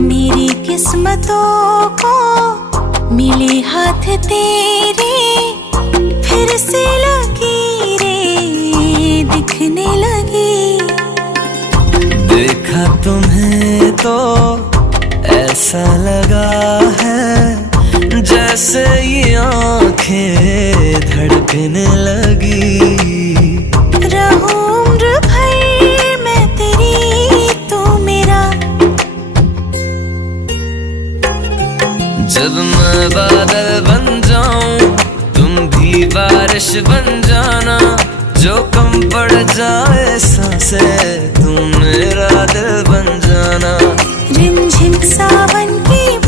मेरी किस्मतों को मिले हाथ तेरे, फिर से लकीरें दिखने लगी। देखा तुम्हें तो ऐसा लगा है जैसे ये आंखें धड़कने लगी। रहूं उम्र भर मैं तेरी, तू मेरा। जब मैं बादल बन जाऊं तुम भी बारिश बन जाना, जो कम पड़ जाए सांसें तुम मेरा दिल बन जाना। रिमझिम सावन की